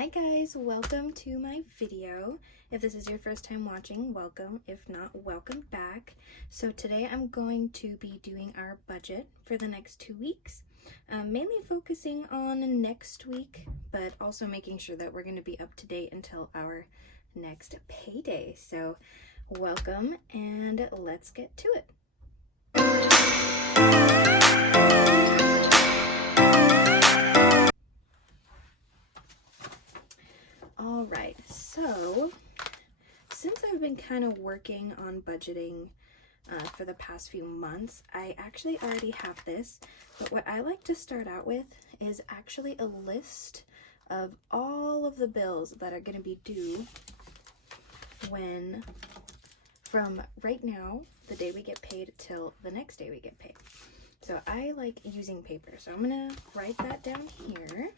Hi guys, welcome to my video. If this is your first time watching, welcome. If not, welcome back. So today I'm going to be doing our budget for the next 2 weeks. Mainly focusing on next week, but also making sure that we're going to be up to date until our next payday. So welcome and let's get to it. All right, so since I've been kind of working on budgeting for the past few months, I actually already have this, but what I like to start out with is actually a list of all of the bills that are going to be due from right now, the day we get paid, till the next day we get paid. So I like using paper, so I'm going to write that down here.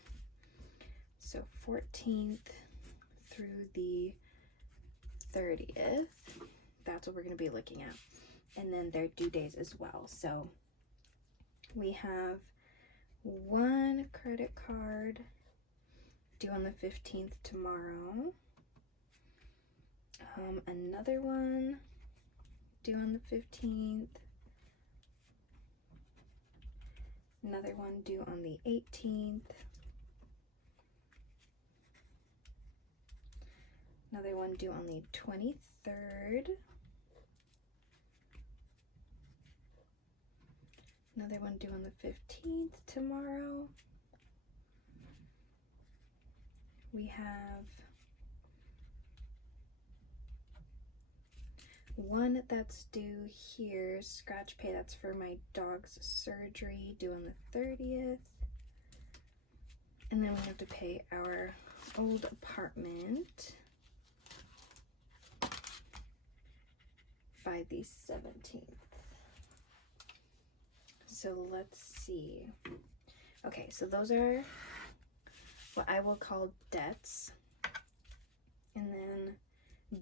So 14th through the 30th, that's what we're going to be looking at. And then their due days as well. So we have one credit card due on the 15th tomorrow. Another one due on the 15th. Another one due on the 18th. Another one due on the 23rd. Another one due on the 15th tomorrow. We have one that's due here, scratch pay, that's for my dog's surgery, due on the 30th. And then we have to pay our old apartment by the 17th. So let's see. Okay, so those are what I will call debts. And then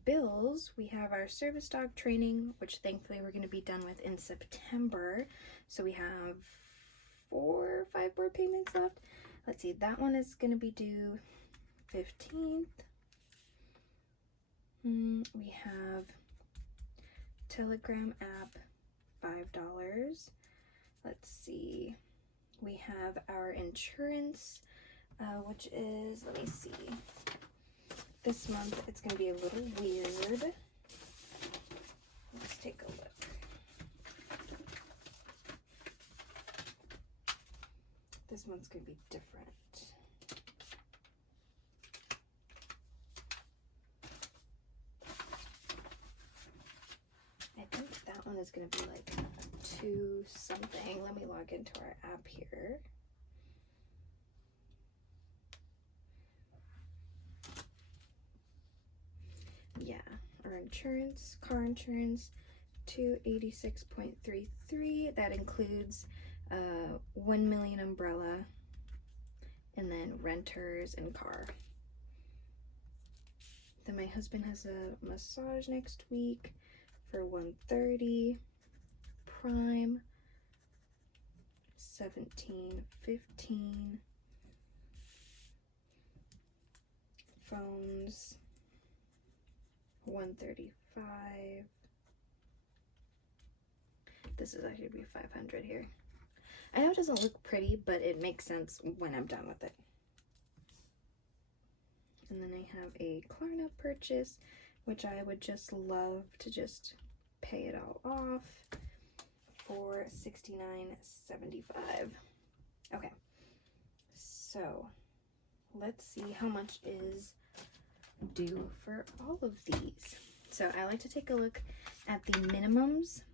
bills, we have our service dog training, which thankfully we're going to be done with in September. So we have 4 or 5 more payments left. Let's see, that one is going to be due 15th. We have Telegram app, $5. Let's see, we have our insurance, which is, let me see, this month it's going to be a little weird. Let's take a look. This month's going to be different. I think that one is going to be like 2 something. Let me log into our app here. Yeah, our insurance, car insurance, $286.33. That includes 1 million umbrella, and then renters and car. Then my husband has a massage next week for $130. Prime, $17.15. Phones, $135. This is actually be $500 here. I know it doesn't look pretty, but it makes sense when I'm done with it. And then I have a Klarna purchase, which I would just love to just pay it all off for $69.75. Okay, so let's see how much is due for all of these. So I like to take a look at the minimums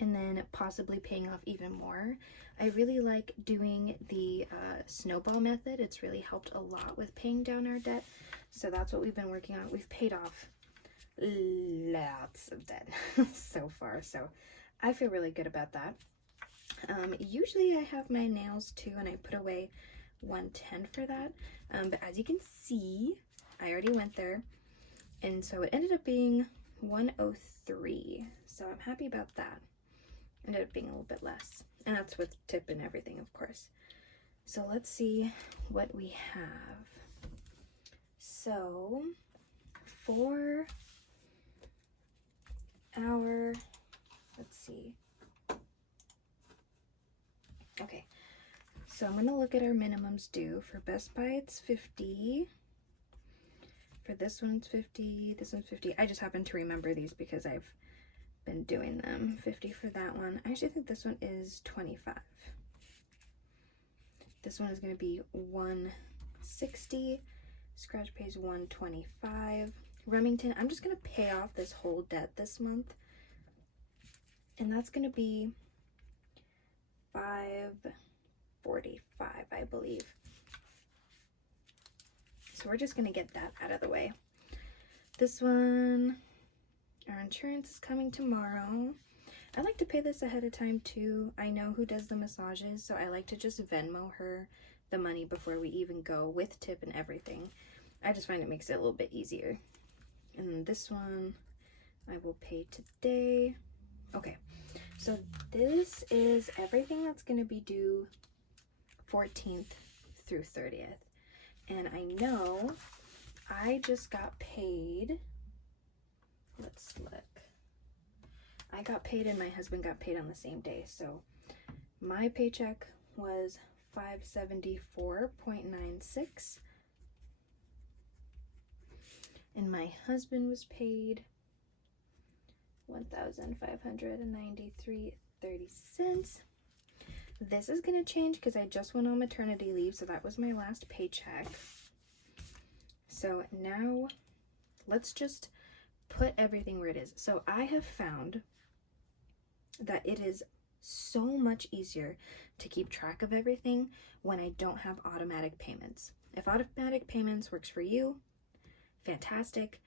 and then possibly paying off even more. I really like doing the snowball method. It's really helped a lot with paying down our debt. So that's what we've been working on. We've paid off lots of debt so far. So I feel really good about that. Usually I have my nails too, and I put away $110 for that. But as you can see, I already went there. And so it ended up being $103. So I'm happy about that. Ended up being a little bit less. And that's with tip and everything, of course. So let's see what we have. So for our, let's see. Okay, so I'm gonna look at our minimums due. For Best Buy, it's 50. For this one, it's 50. This one's 50. I just happen to remember these because I've been doing them. 50 for that one. I actually think this one is 25. This one is gonna be 160. Scratch pays 125. Remington, I'm just gonna pay off this whole debt this month, and that's gonna be 545, I believe. So we're just gonna get that out of the way. This one, our insurance is coming tomorrow. I like to pay this ahead of time too. I know who does the massages, so I like to just Venmo her the money before we even go, with tip and everything. I just find it makes it a little bit easier. And then this one I will pay today. Okay, so this is everything that's going to be due 14th through 30th. And I know I just got paid. Let's look. I got paid and my husband got paid on the same day. So my paycheck was $574.96. And my husband was paid $1,593.30. This is gonna change because I just went on maternity leave, so that was my last paycheck. So now let's just put everything where it is. So I have found that it is so much easier to keep track of everything when I don't have automatic payments. If automatic payments works for you, fantastic.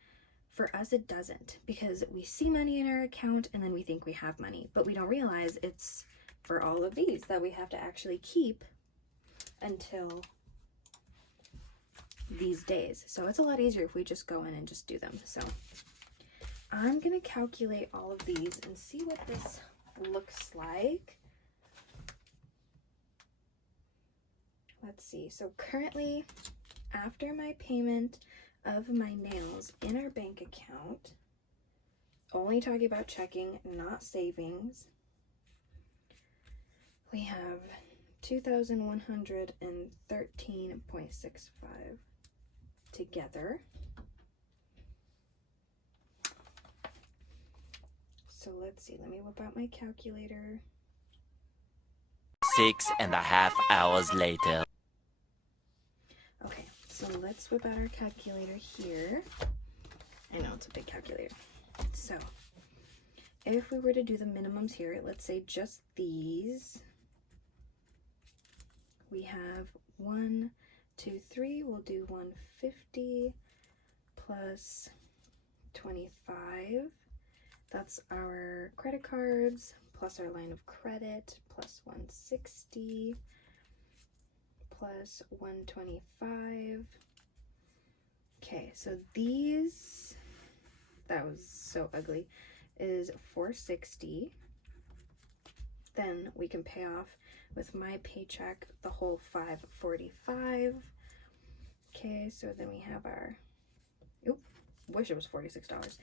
For us, it doesn't, because we see money in our account and then we think we have money, but we don't realize it's for all of these that we have to actually keep until these days. So it's a lot easier if we just go in and just do them. So I'm gonna calculate all of these and see what this looks like. Let's see. So currently, after my payment of my nails in our bank account, only talking about checking, not savings, we have $2,113.65 together. So let's see, let me whip out my calculator. 6.5 hours later. Okay, so let's whip out our calculator here. I know it's a big calculator. So if we were to do the minimums here, let's say just these, we have 1, 2, 3, we'll do 150 plus 25. That's our credit cards plus our line of credit plus 160 plus 125. Okay, so these, that was so ugly, is 460. Then we can pay off with my paycheck the whole 545. Okay, so then we have our, wish it was $46.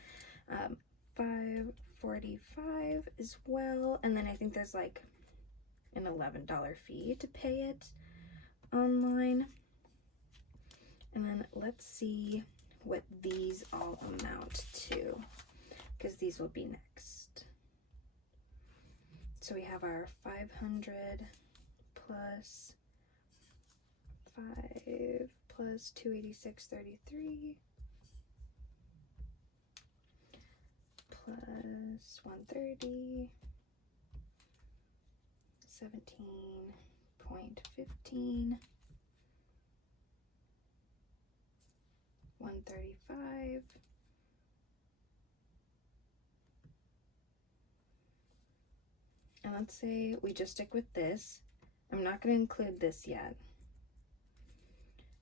545 as well, and then I think there's like an $11 fee to pay it online. And then let's see what these all amount to, because these will be next. So we have our 500 plus 5 plus 286.33 plus 130, 17.15, 135, and let's say we just stick with this. I'm not going to include this yet,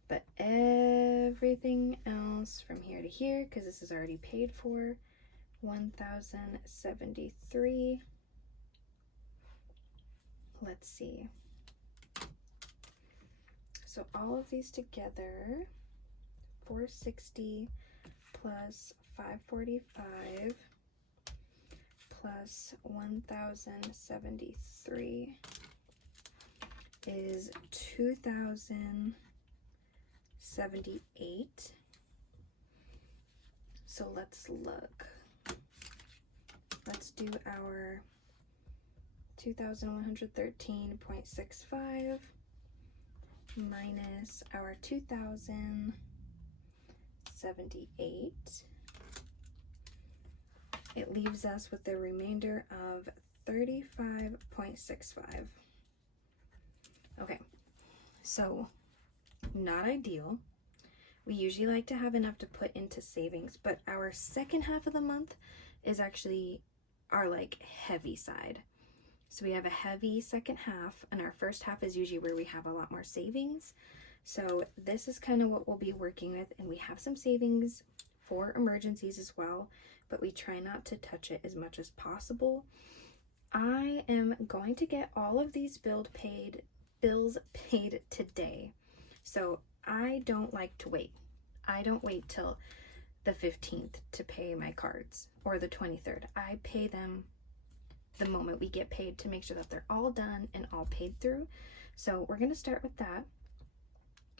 but everything else from here to here, because this is already paid for, 1,073. Let's see. So all of these together, 460 plus 545 plus 1073 is 2078. So let's look. Let's do our 2113.65 minus our 2078. It leaves us with the remainder of 35.65. Okay, so not ideal. We usually like to have enough to put into savings, but our second half of the month is actually our like heavy side. So we have a heavy second half, and our first half is usually where we have a lot more savings. So this is kind of what we'll be working with, and we have some savings for emergencies as well, but we try not to touch it as much as possible. I am going to get all of these bills paid today. So I don't like to wait. I don't wait till the 15th to pay my cards, or the 23rd. I pay them the moment we get paid to make sure that they're all done and all paid through. So we're going to start with that.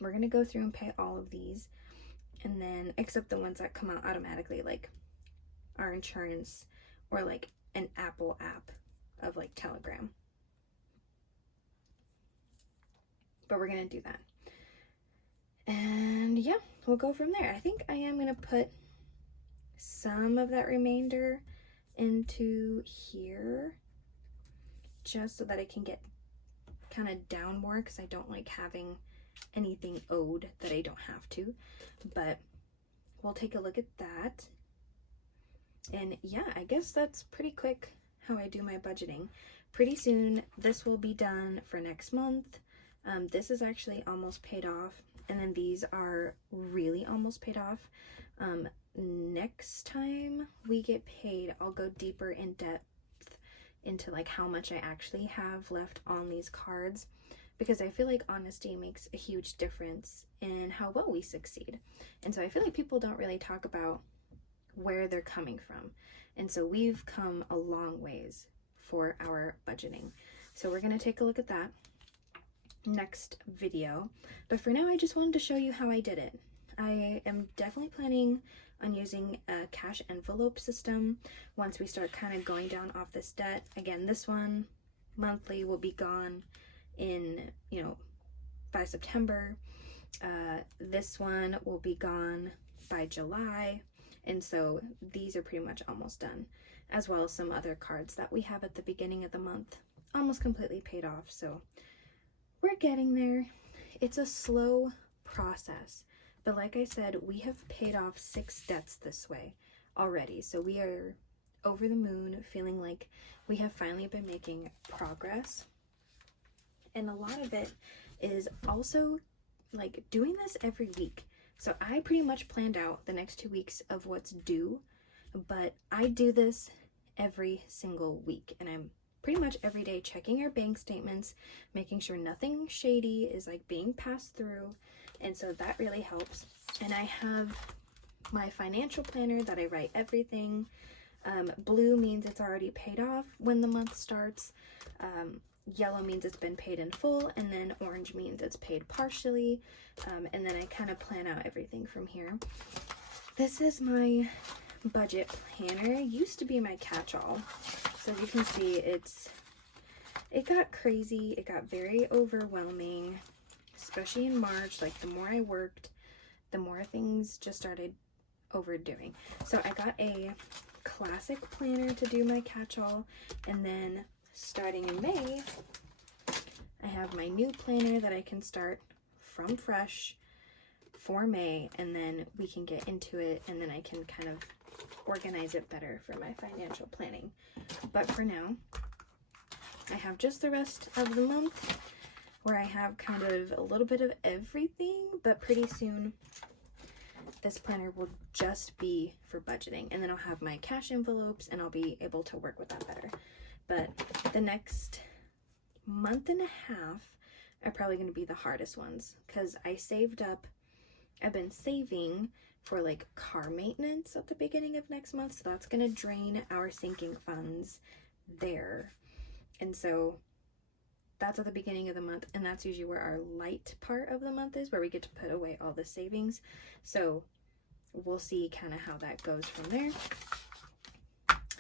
We're going to go through and pay all of these, and then except the ones that come out automatically, like our insurance or like an Apple app of like Telegram. But we're going to do that. And yeah, we'll go from there. I think I am going to put some of that remainder into here just so that I can get kind of down more, because I don't like having anything owed that I don't have to. But we'll take a look at that. And yeah, I guess that's pretty quick how I do my budgeting. Pretty soon this will be done for next month. This is actually almost paid off, and then these are really almost paid off. Next time we get paid, I'll go deeper in depth into like how much I actually have left on these cards, because I feel like honesty makes a huge difference in how well we succeed. And so I feel like people don't really talk about where they're coming from. And so we've come a long ways for our budgeting. So we're going to take a look at that next video. But for now, I just wanted to show you how I did it. I am definitely planning on using a cash envelope system once we start kind of going down off this debt. Again, this one monthly will be gone in, by September. This one will be gone by July. And so these are pretty much almost done, as well as some other cards that we have at the beginning of the month, almost completely paid off. So we're getting there. It's a slow process. But like I said, we have paid off 6 debts this way already. So we are over the moon, feeling like we have finally been making progress. And a lot of it is also like doing this every week. So I pretty much planned out the next 2 weeks of what's due, but I do this every single week. And I'm pretty much every day checking our bank statements, making sure nothing shady is like being passed through. And so that really helps. And I have my financial planner that I write everything. Blue means it's already paid off when the month starts. Yellow means it's been paid in full. And then orange means it's paid partially. And then I kind of plan out everything from here. This is my budget planner. It used to be my catch-all. So as you can see, it got crazy. It got very overwhelming. Especially in March, like the more I worked, the more things just started overdoing. So I got a classic planner to do my catch-all, and then starting in May, I have my new planner that I can start from fresh for May, and then we can get into it, and then I can kind of organize it better for my financial planning. But for now, I have just the rest of the month where I have kind of a little bit of everything, but pretty soon this planner will just be for budgeting, and then I'll have my cash envelopes and I'll be able to work with that better. But the next month and a half are probably going to be the hardest ones, because I saved up I've been saving for like car maintenance at the beginning of next month, so that's gonna drain our sinking funds there. And so that's at the beginning of the month, and that's usually where our light part of the month is, where we get to put away all the savings. So we'll see kind of how that goes from there.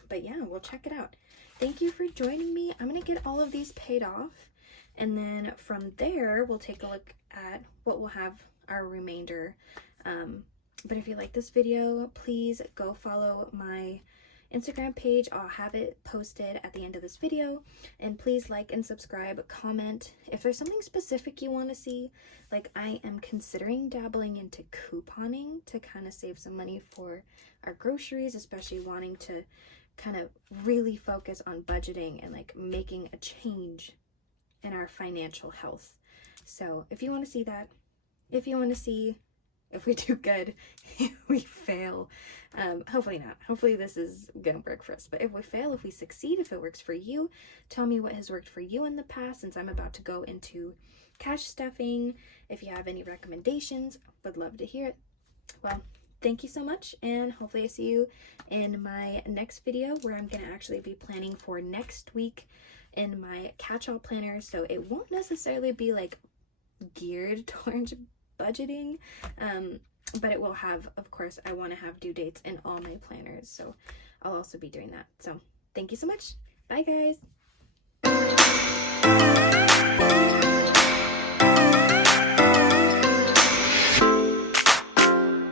But yeah, we'll check it out. Thank you for joining me. I'm gonna get all of these paid off, and then from there we'll take a look at what we'll have our remainder. But if you like this video, please go follow my Instagram page. I'll have it posted at the end of this video, and please like and subscribe, comment if there's something specific you want to see. Like, I am considering dabbling into couponing to kind of save some money for our groceries, especially wanting to kind of really focus on budgeting and like making a change in our financial health. So if you want to see that, if you want to see if we do good, if we fail, hopefully not. Hopefully this is gonna work for us. But if we fail, if we succeed, if it works for you, tell me what has worked for you in the past, since I'm about to go into cash stuffing. If you have any recommendations, would love to hear it. Well, thank you so much, and hopefully I see you in my next video, where I'm gonna actually be planning for next week in my catch-all planner. So it won't necessarily be like geared towards budgeting, but it will have, of course, I want to have due dates in all my planners, so I'll also be doing that. So thank you so much. Bye guys.